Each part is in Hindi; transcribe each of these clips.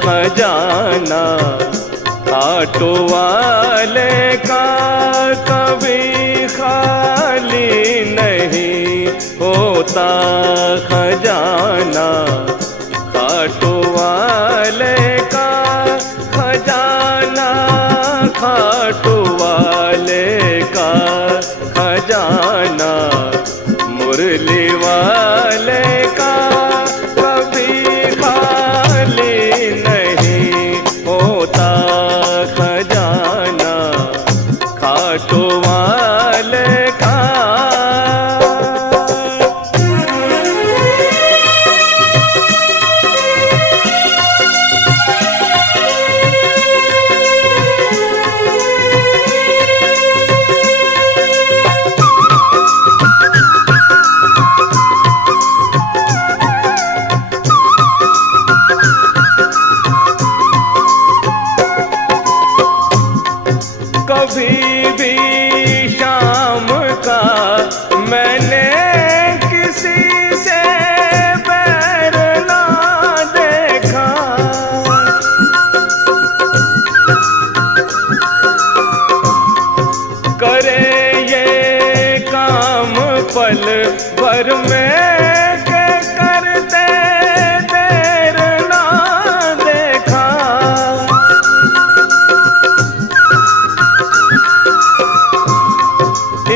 खजाना ऑटो वाले का कभी खाली नहीं होता खजाना। ऑटो वाले का खजाना, खाटू वाले का खजाना, मुरली वाले का कभी खाली नहीं होता खजाना। खाटू वाले का। कभी भी शाम का मैंने किसी से बैर ना देखा। करे ये काम पल भर में के करते देर ना देखा।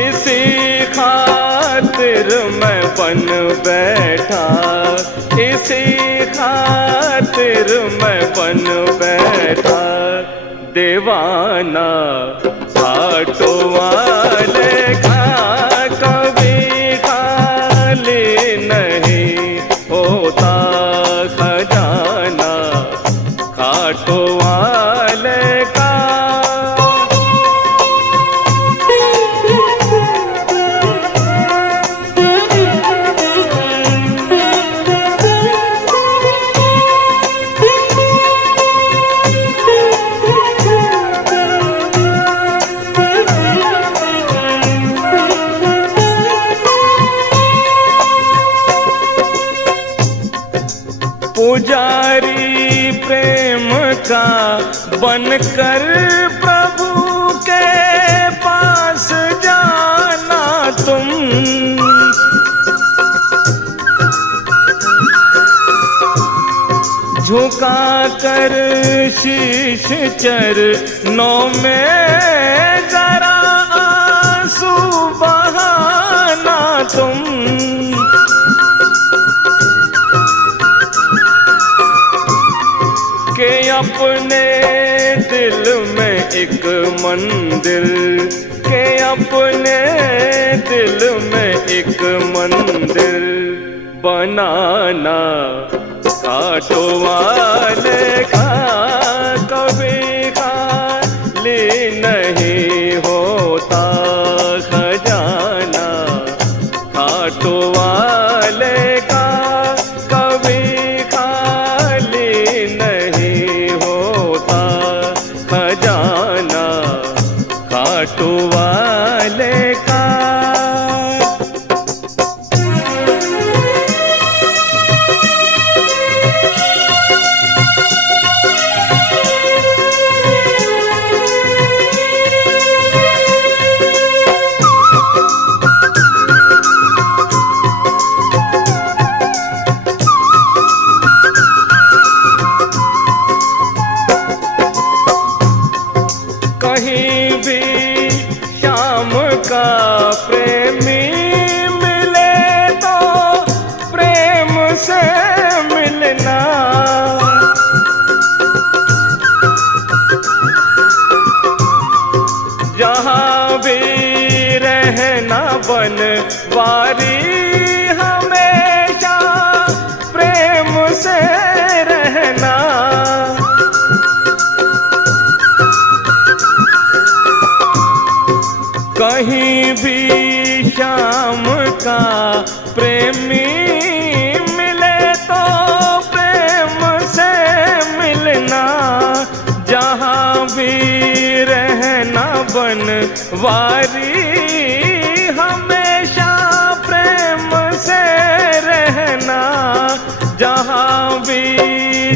इसी खातिर मैं बन बैठा, इसी खातिर मैं बन बैठा दीवाना। ऑटो वाले का कभी खाली नहीं होता खजाना। ऑटो वाले का। पुजारी प्रेम का बनकर प्रभु के पास जाना तुम। झुका कर शीश चरणों में जरा आंसू बहाना तुम। के अपने दिल में एक मंदिर, के अपने दिल में एक मंदिर बनाना। ऑटो वाले का कभी खाली नहीं होता खजाना। ऑटो वाले का कभी खाली नहीं होता खजाना। ऑटो वाले का। कहीं भी शाम का प्रेमी मिले तो प्रेम से मिलना। जहाँ भी रहना बनवारी हमेशा प्रेम से रहना। कहीं भी शाम का प्रेमी मिले तो प्रेम से मिलना। जहाँ भी रहना बनवारी हमेशा प्रेम से रहना। जहाँ भी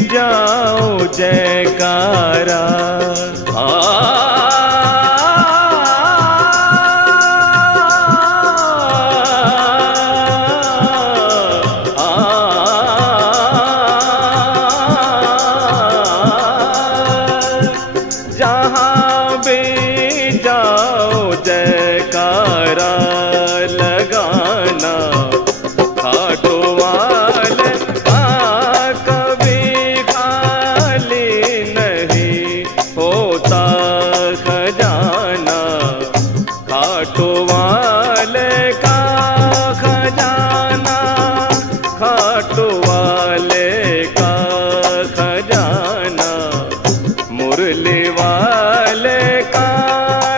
जा जाओ जयकारा। जहाँ भी जाओ जयकारा लगाना, खाटू वाले का कभी खाली नहीं होता खजाना। खाटू वाले का खजाना, खाटू वाले का खजाना, मुरली वाले का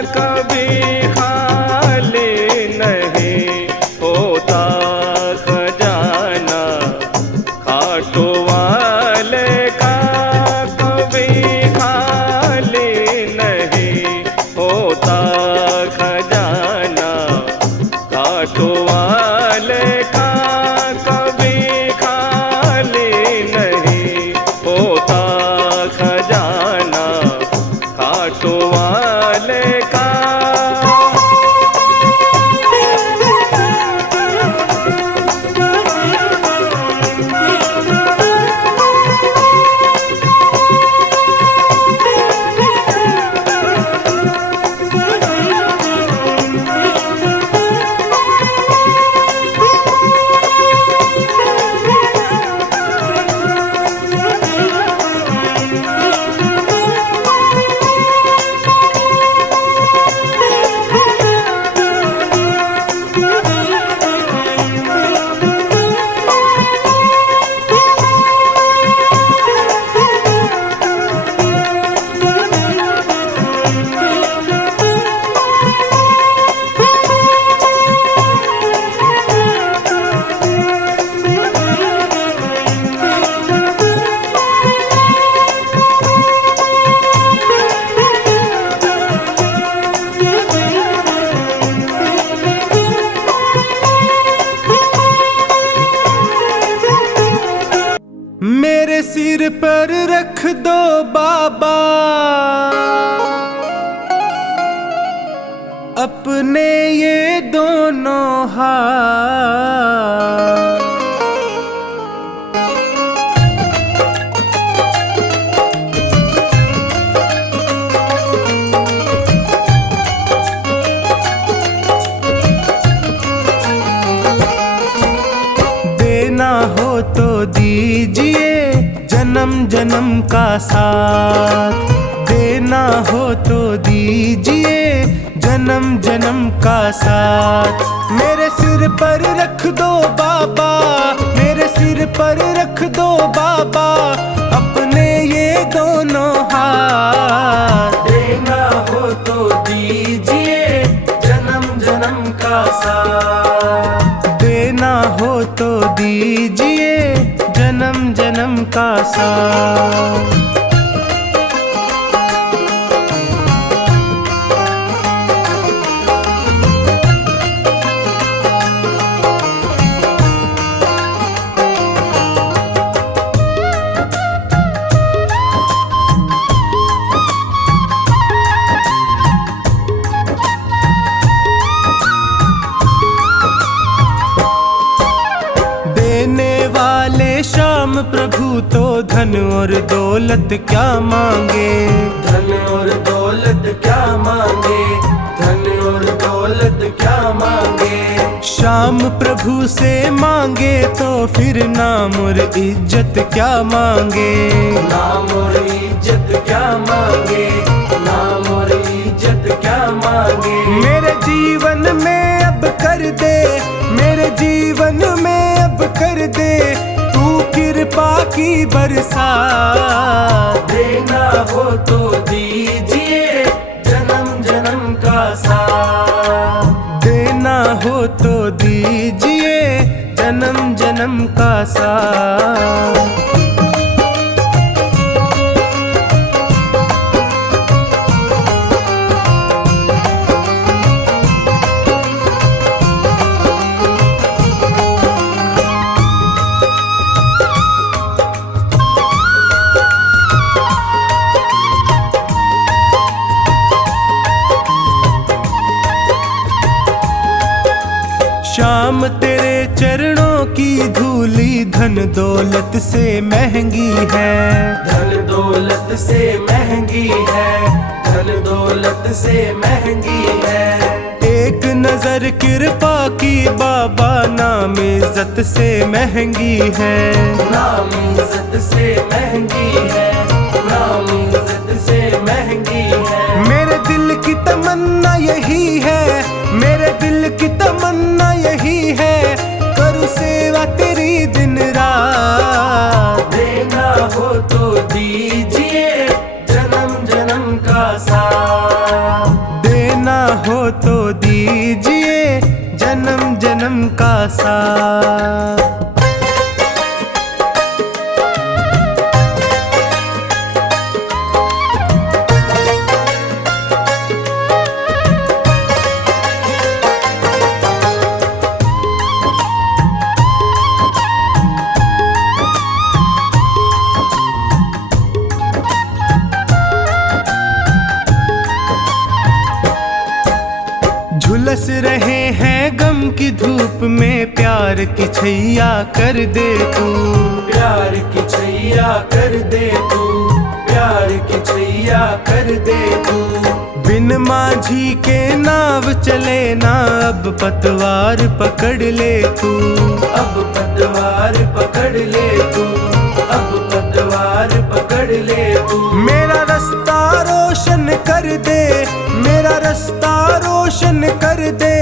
कभी खाली नहीं होता खजाना। खाटू वाले का कभी खाली नहीं होता खजाना। खाटू वाले का कभी खाली नहीं होता खजाना। खाटू वाले का। मेरे सिर पर रख दो बाबा अपने ये दोनों हाथ। देना हो तो दीजिए जन्म जन्म का साथ। देना हो तो दीजिए जन्म जन्म का साथ। मेरे सिर पर रख दो बाबा, मेरे सिर पर रख दो बाबा अपने ये दोनों हाथ। देना हो तो दीजिए जन्म जन्म का साथ। देना हो तो दीजिए जन्म जन्म का साथ। श्याम प्रभु तो धन और दौलत क्या मांगे। धन और दौलत क्या मांगे, धन और दौलत क्या मांगे। श्याम प्रभु से मांगे तो फिर नाम और इज्जत क्या मांगे। नाम और इज्जत क्या मांगे, नाम और इज्जत क्या मांगे। मेरे जीवन में अब कर दे, मेरे जीवन में अब कर दे कृपा की बरसात। देना हो तो दीजिए जन्म जन्म का साथ। देना हो तो दीजिए जन्म जन्म का साथ। की धूली धन दौलत से महंगी है, धन दौलत से महंगी है, धन दौलत से महंगी है। एक नजर कृपा की बाबा नाम इज्जत से महंगी है, नाम इज्जत से महंगी है, नाम इज्जत से महंगी है। मेरे दिल की तमन्ना यही है, मेरे दिल की तमन्ना यही है, करूँ सेवा तेरी दिन रात। देना हो तो दीजिए जन्म जन्म का साथ, देना हो तो दीजिए जन्म जन्म का साथ। झुलस रहे हैं गम की धूप में, प्यार की छैया कर दे तू, प्यार की छैया कर दे तू, प्यार की छैया कर दे तू। बिन माझी के नाव चले ना, अब पतवार पकड़ ले तू, अब पतवार पकड़ ले तू, अब पतवार पकड़ ले तू। मेरा रास्ता रोशन कर दे, मेरा रास्ता रोशन कर दे,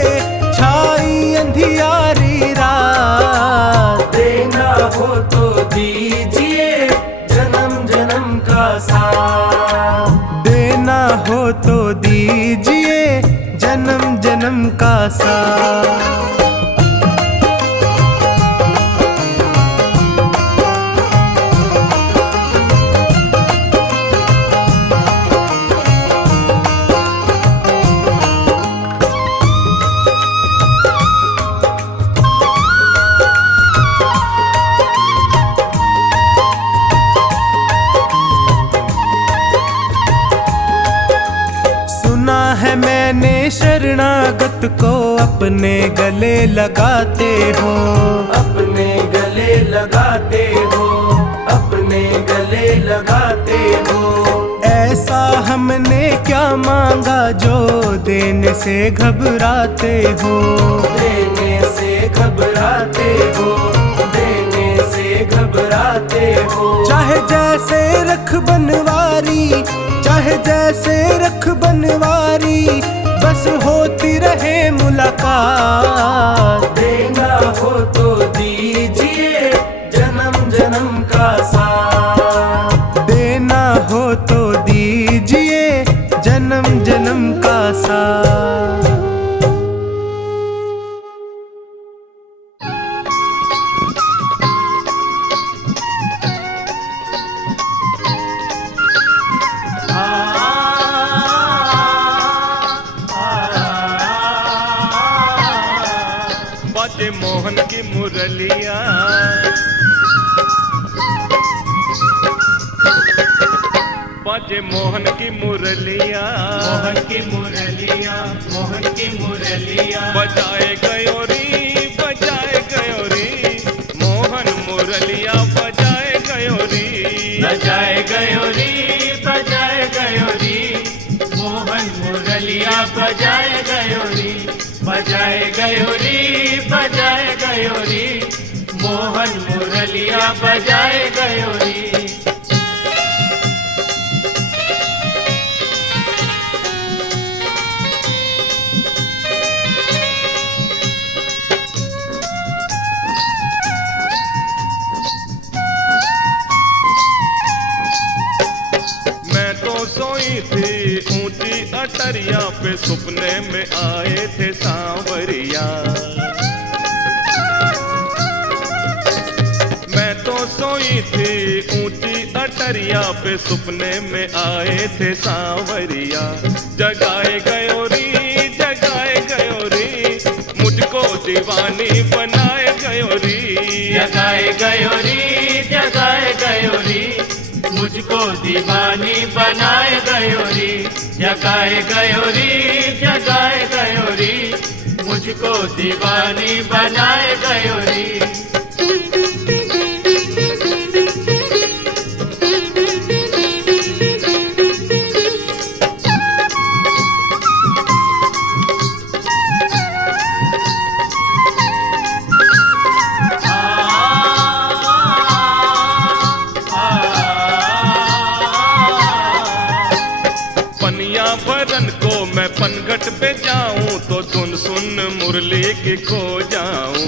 छाई अंधियारी रात। देना हो तो दीजिए जन्म जन्म का साथ, देना हो तो दीजिए जन्म जन्म का साथ। सुना है मैंने शरणागत को अपने गले लगाते हो, अपने गले लगाते हो, अपने गले लगाते हो। ऐसा हमने क्या मांगा जो देने से घबराते हो, देने से घबराते हो, देने से घबराते हो। चाहे जैसे रख बनवारी, चाहे जैसे रख बनवारी, बस होती रहे मुलाकात। देना हो तो दीजिए जन्म जन्म का साथ, देना हो तो दीजिए जन्म जन्म का साथ। बाजे मोहन की मुरलिया, बाजे मोहन की मुरलिया, मोहन की मुरलिया, मोहन की मुरलिया। बजाए गयोरी, बजाए गयोरी, मोहन मुरलिया बजाए गयोरी, बजाए गयोरी, बजाए गयोरी, मोहन मुरलिया बजाए गयोरी, बजाए गयोरी, बजाए गयोरी, मोहन मुरलिया बजाए गयोरी। मैं तो सोई थी ऊंची अटरिया पे, सपने में आए थे सांवरिया। मैं तो सोई थी ऊंची अटरिया पे, सपने में आए थे सांवरिया। जगाए गयोरी, जगाए गयोरी, मुझको दीवानी बनाए गयोरी, जगाए गयोरी, जगाए गयोरी, मुझको दीवानी बनाए गयोरी, जगाए गयोरी, जगाए गयोरी, मुझको दीवानी बनाए गयोरी। मैं पनघट पे जाऊं तो धुन सुन मुरली की खो जाऊं।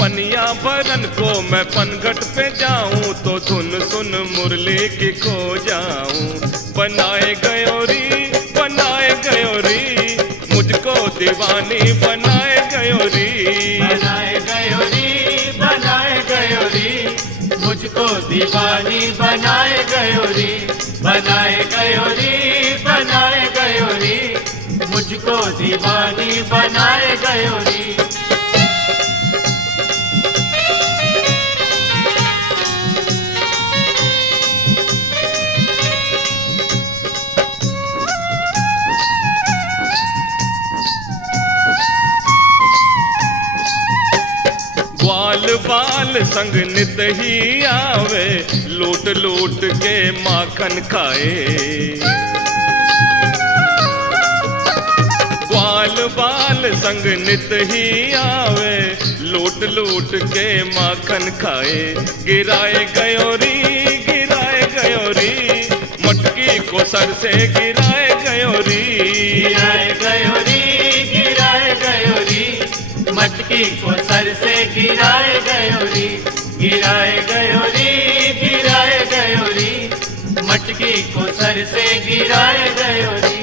पनिया भरन को मैं पनघट पे जाऊं तो धुन सुन मुरली की खो जाऊं। बनाए गयोरी मुझको दीवानी बनाए गयोरी। बनाए गयोरी मुझको दीवानी बनाए गयोरी। बनाए गयोरी मुझको दीवानी बनाए गयोरी। ग्वाल बाल संग नित ही आवे, लूट लूट के माखन खाए। ग्वाल बाल संग नित ही आवे, लूट लूट के माखन खाए। गिराए गयोरी मटकी को सर से गिराए गयोरी। मटकी को सर से गिराए गयोरी। मटकी को सर से गिराए गयोरी।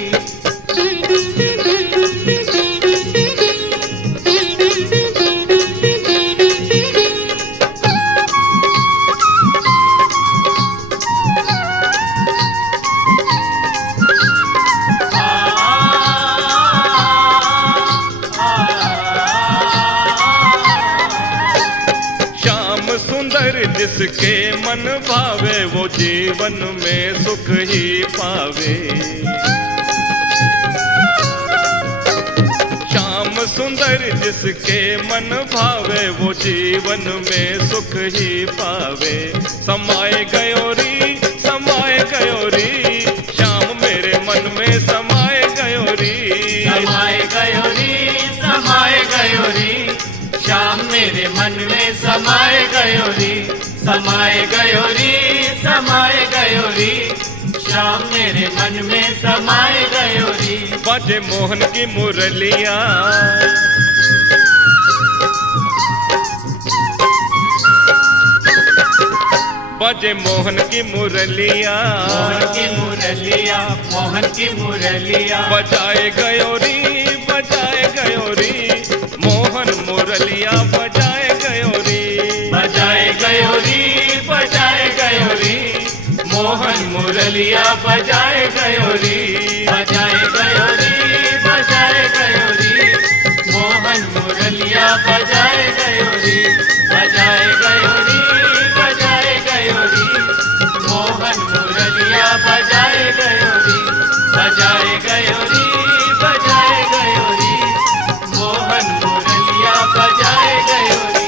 जिसके मन भावे वो जीवन में सुख ही पावे। श्याम सुंदर जिसके मन भावे वो जीवन में सुख ही पावे। समाए गयोरी श्याम मेरे मन में समाए गयोरी। श्याम मेरे मन में समाए गयोरी। श्याम मेरे मन में समाए गयोरी। बाजे मोहन की मुरलिया, बाजे मोहन की मुरलिया। मोहन की मुरलिया बजाए गयोरी मोहन मुरलिया बजाए गयोरी। मोहन मुरलिया बजाए गयोरी। मोहन मुरलिया बजाए गयोरी। मोहन मुरलिया बजाए गयोरी। मोहन मुरलिया बजाए गयोरी।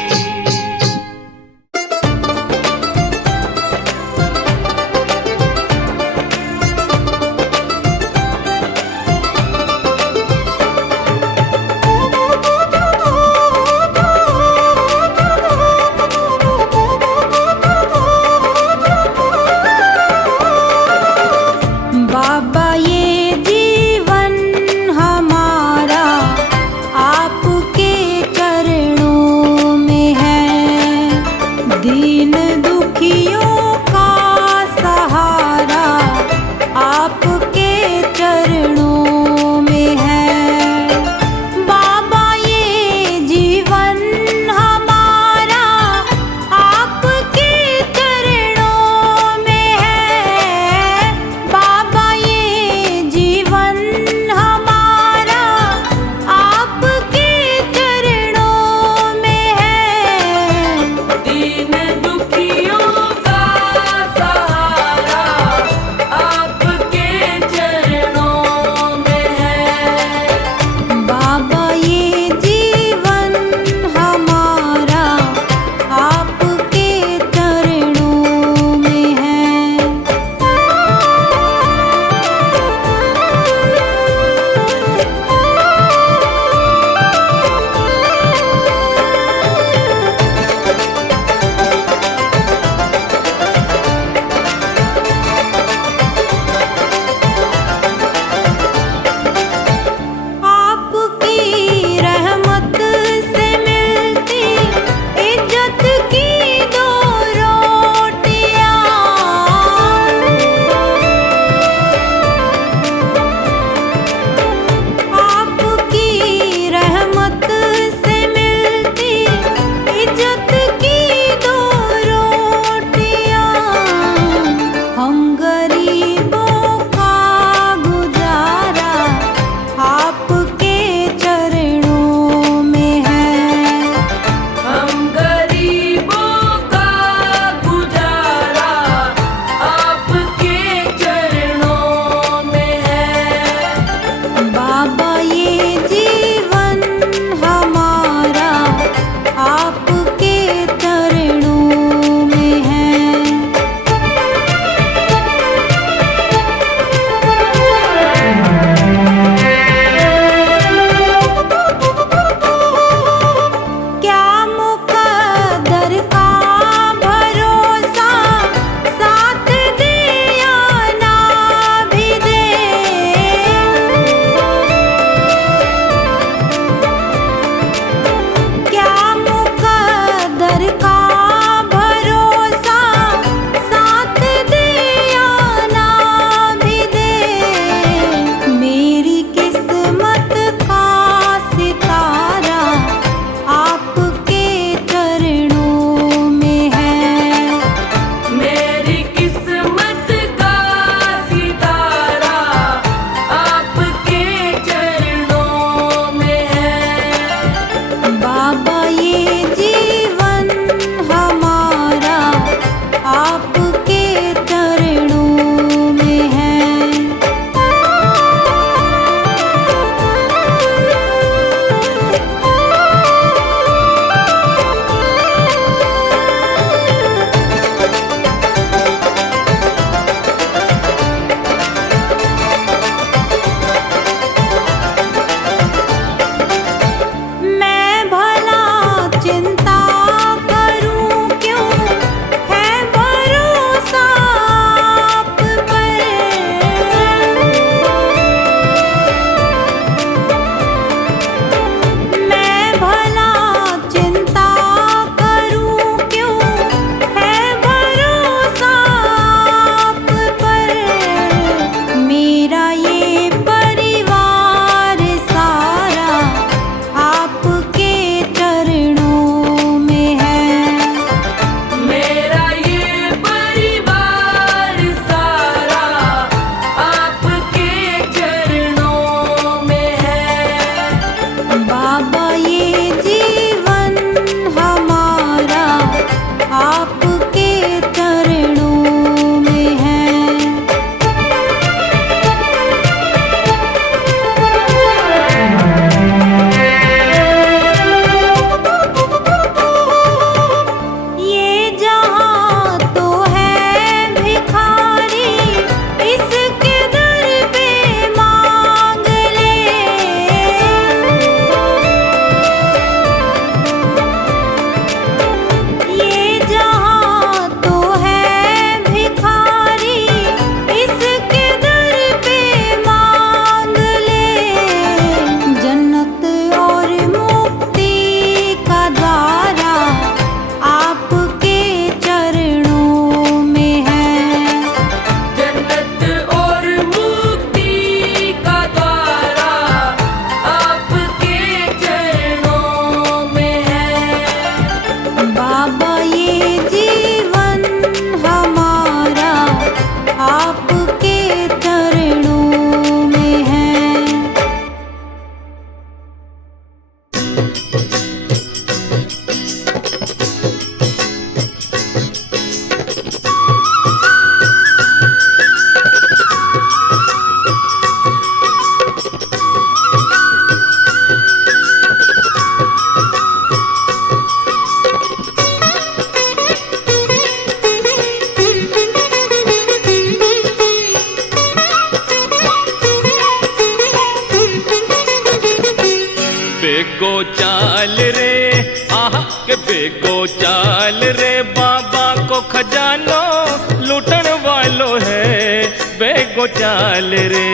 बेगो चाल रे,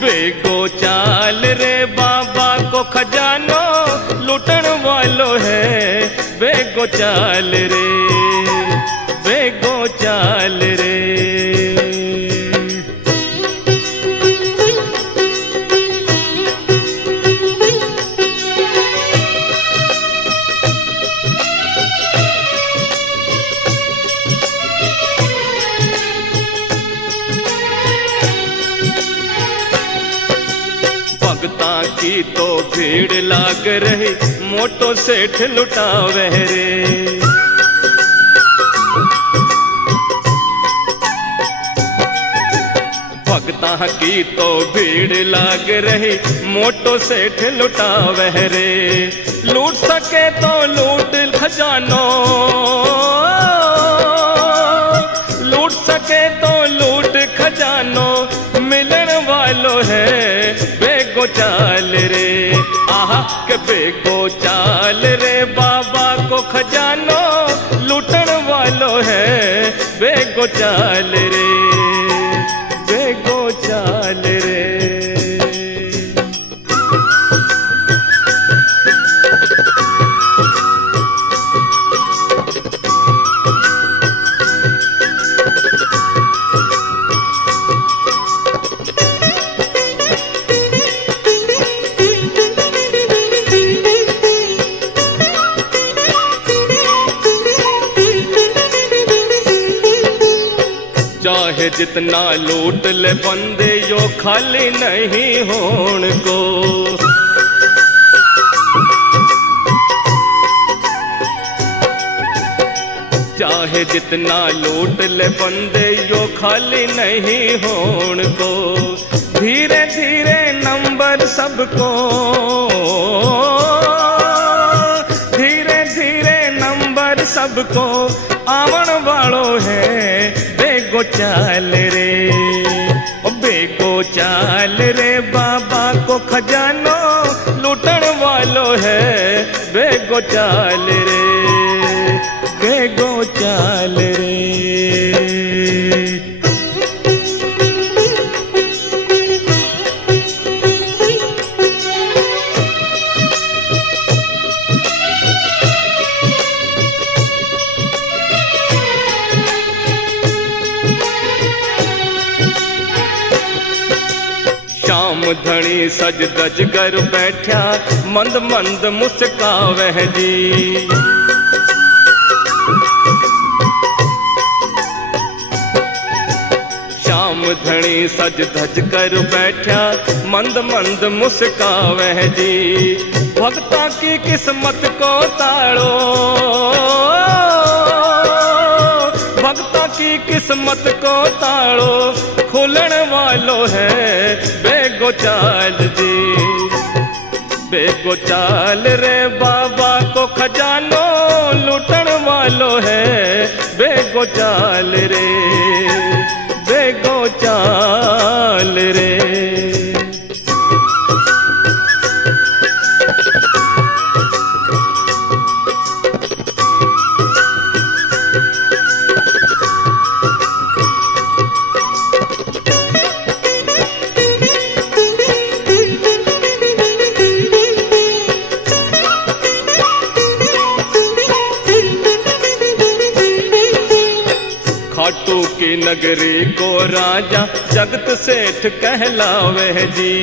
बेगो चाल रे, बाबा को खजानो लूटन वालो है, बेगो चाल रे, बेगो चाल रे। भगता की तो भीड़ लाग रही, मोटो सेठ लुटावे रे। भगता की तो भीड़ लाग रही, मोटो सेठ लुटावे रे। लूट सके तो लूट खजानो, लूट सके तो लूट खजानो, मिलन वालो है बेगो चाल रे। आहा के बेगो चाल रे, बाबा को खजानो लूटन वालो है, बेगो चाल रे, बेगो चाल रे। चाहे जितना लूट ले बंदे यो खाली नहीं होन को। चाहे जितना लूट ले बंदे यो खाली नहीं होन को। धीरे धीरे नंबर सबको, धीरे धीरे नंबर सबको आवन वालो है, बेगो चाल रे, बेगो चाल रे, बाबा को खजानो लूटन वालो है, बेगो चाल रे, बेगो चाल रे। श्याम धनी सज दज कर बैठा, मंद मंद मुस्कावे जी। श्याम धनी सज धज कर बैठा, मंद मंद मुस्कावे जी। भक्ता की किस्मत को ताड़ो, भक्ता की किस्मत को ताड़ो, खुलन वालो है बेगो चाल जी। बेगो चाल रे, बाबा को खजानो लूटन वालो है, बेगो चाल रे, बेगो चाल रे। खाटू की नगरी को राजा जगत सेठ कहलावे जी।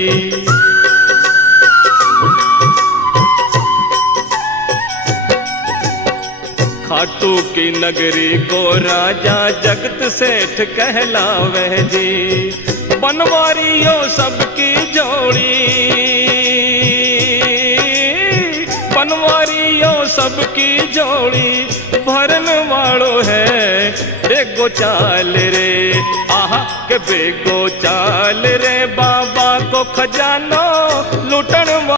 खाटू की नगरी को राजा जगत सेठ कहलावे जी। बनवारियों सबकी जोड़ी, बनवारियों सबकी जोड़ी, भरन वालो है बेगो चाल रे। आहा के बेगो चाल रे, बाबा को खजानो लूटन